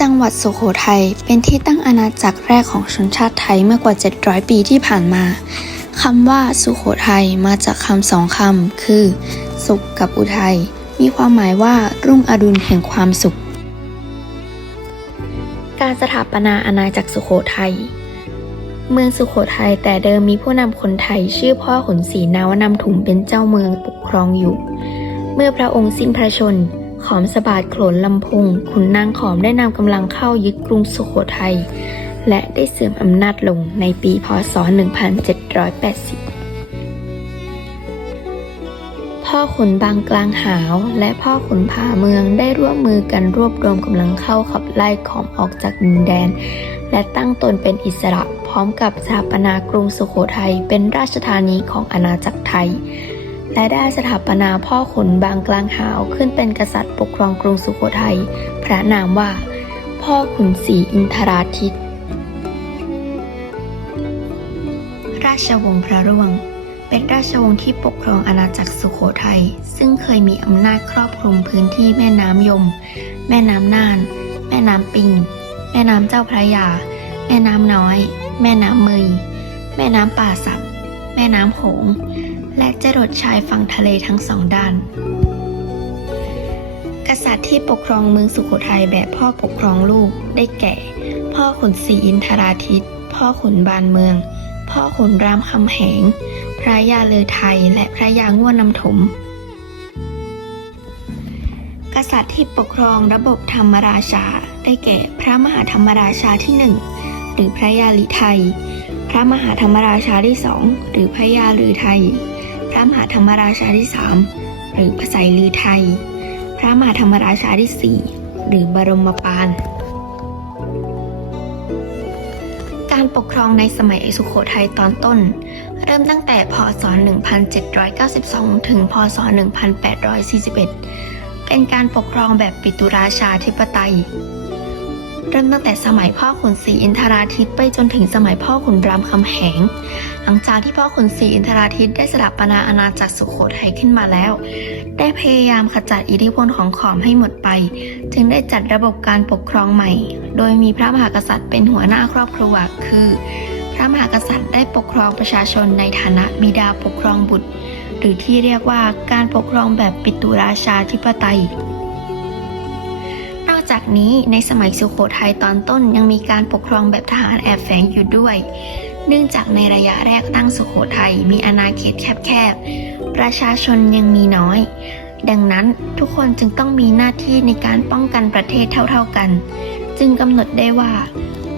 จังหวัดสุโขทัยเป็นที่ตั้งอาณาจักรแรกของชนชาติไทยเมื่อกว่า 700 ปีที่ผ่านมาคำว่าสุโขทัยมาจากคำสองคำคือ สุขกับอุทัย มีความหมายว่ารุ่งอรุณแห่งความสุข การสถาปนาอาณาจักรสุโขทัยเมืองสุโขทัยแต่เดิมมีผู้นำคนไทยชื่อพ่อขุนศรีนาวนำถุมเป็นเจ้าเมืองปกครองอยู่ เมื่อพระองค์สิ้นพระชนม์ ขอมสบาดโขลนลำพุงขุนนางขอมได้นำกำลังเข้ายึดกรุงสุโขทัยและได้เสื่อมอำนาจลงในปีพศ 1780 พ่อขุนบางกลางหาวและพ่อขุนผาเมืองได้ร่วมมือกันรวบรวมกำลังเข้าขับไล่ขอมออกจากดินแดน และตั้งตนเป็นอิสระพร้อมกับสถาปนากรุงสุโขทัยเป็นราชธานีของอาณาจักรไทย และได้สถาปนาพ่อขุนบางกลางหาวขึ้นเป็นกษัตริย์ปกครองกรุงสุโขทัย พระนามว่า พ่อขุนศรีอินทราทิต ราชวงศ์พระร่วง เป็นราชวงศ์ที่ปกครองอาณาจักรสุโขทัย ซึ่งเคยมีอำนาจครอบคลุมพื้นที่แม่น้ำยม แม่น้ำน่าน แม่น้ำปิง แม่น้ำเจ้าพระยา แม่น้ำน้อย แม่น้ำเมย แม่น้ำป่าสัก แม่น้ำโขง และจรดชายฝั่งทะเลทั้งสองด้าน กษัตริย์ที่ปกครองเมืองสุโขทัยแบบพ่อปกครองลูกได้แก่ พ่อขุนศรีอินทราทิต พ่อขุนบานเมือง พ่อขุนรามคำแหง พระยาเลอไทยและพระยาง่วนนำถม กษัตริย์ที่ปกครองระบบธรรมราชา ได้แก่พระมหาธรรมราชาที่หนึ่งหรือพระยาลิไทย พระมหาธรรมราชาที่สองหรือพระยาลือไทย พระมหาธรรมราชาที่สามหรือพระไสลือไทย พระมหาธรรมราชาที่สี่หรือบรมปานการปกครองในสมัยสุโขทัยตอนต้น เริ่มตั้งแต่พศ 1792 ถึงพศ 1841 เป็นการปกครองแบบปิตุราชาธิปไตย เริ่มตั้งแต่สมัยพ่อขุนศรีอินทราทิตไปจนถึงสมัยพ่อขุนรามคำแหง หลังจากที่พ่อขุนศรีอินทราทิตได้สถาปนาอาณาจักรสุโขทัยขึ้นมาแล้ว ได้พยายามขจัดอิทธิพลของขอมให้หมดไป จึงได้จัดระบบการปกครองใหม่ โดยมีพระมหากษัตริย์เป็นหัวหน้าครอบครัวคือ พระมหากษัตริย์ได้ปกครองประชาชนในฐานะบิดาปกครองบุตร หรือที่เรียกว่าการปกครองแบบปิตุราชาธิปไตย จากนี้ในสมัยสุโขทัยตอนต้นยังมีการปกครองแบบทหารแอบแฝงอยู่ด้วย เนื่องจากในระยะแรกตั้งสุโขทัยมีอาณาเขตแคบๆ ประชาชนยังมีน้อย ดังนั้นทุกคนจึงต้องมีหน้าที่ในการป้องกันประเทศเท่าๆกัน จึงกำหนดได้ว่า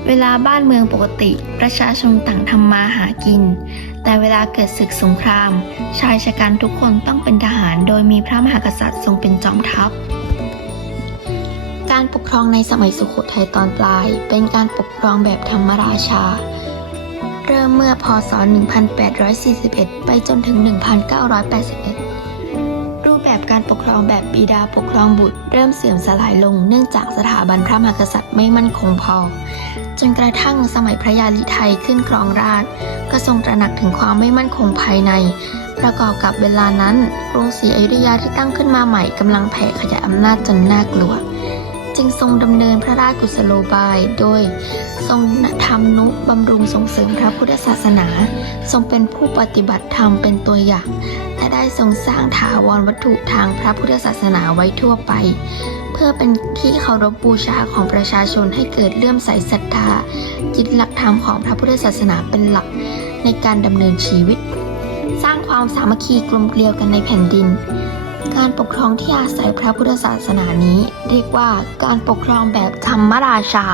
เวลาบ้านเมืองปกติประชาชนต่างทำมาหากิน แต่เวลาเกิดศึกสงคราม ชายชะกันทุกคนต้องเป็นทหารโดยมีพระมหากษัตริย์ทรงเป็นจอมทัพ การปกครองในสมัยสุโขทัยตอนปลาย เป็นการปกครองแบบธรรมราชา เริ่มเมื่อพศ 1841 ไปจนถึง 1981 รูปแบบการปกครองแบบบิดาปกครองบุตร เริ่มเสื่อมสลายลงเนื่องจากสถาบันพระมหากษัตริย์ไม่มั่นคงพอ จนกระทั่งสมัยพระยาลิไทยขึ้นครองราชก็ทรงตระหนักถึงความไม่มั่นคงภายในประกอบกับเวลานั้นกรุงศรีอยุธยาที่ตั้งขึ้นมาใหม่กำลังแผ่ขยายอำนาจจนน่ากลัว จึงทรงดำเนินพระราชกุศโลบาย โดยทรงทำนุบำรุงส่งเสริมพระพุทธศาสนา ทรงเป็นผู้ปฏิบัติธรรมเป็นตัวอย่าง และได้ทรงสร้างถาวรวัตถุทางพระพุทธศาสนาไว้ทั่วไป เพื่อเป็นที่เคารพบูชาของประชาชนให้เกิดเลื่อมใสศรัทธายึดหลักธรรมของพระพุทธศาสนาเป็นหลักในการดำเนินชีวิต สร้างความสามัคคีกลมเกลียวกันในแผ่นดิน การปกครองที่อาศัยพระพุทธศาสนานี้ เรียกว่าการปกครองแบบธรรมราชา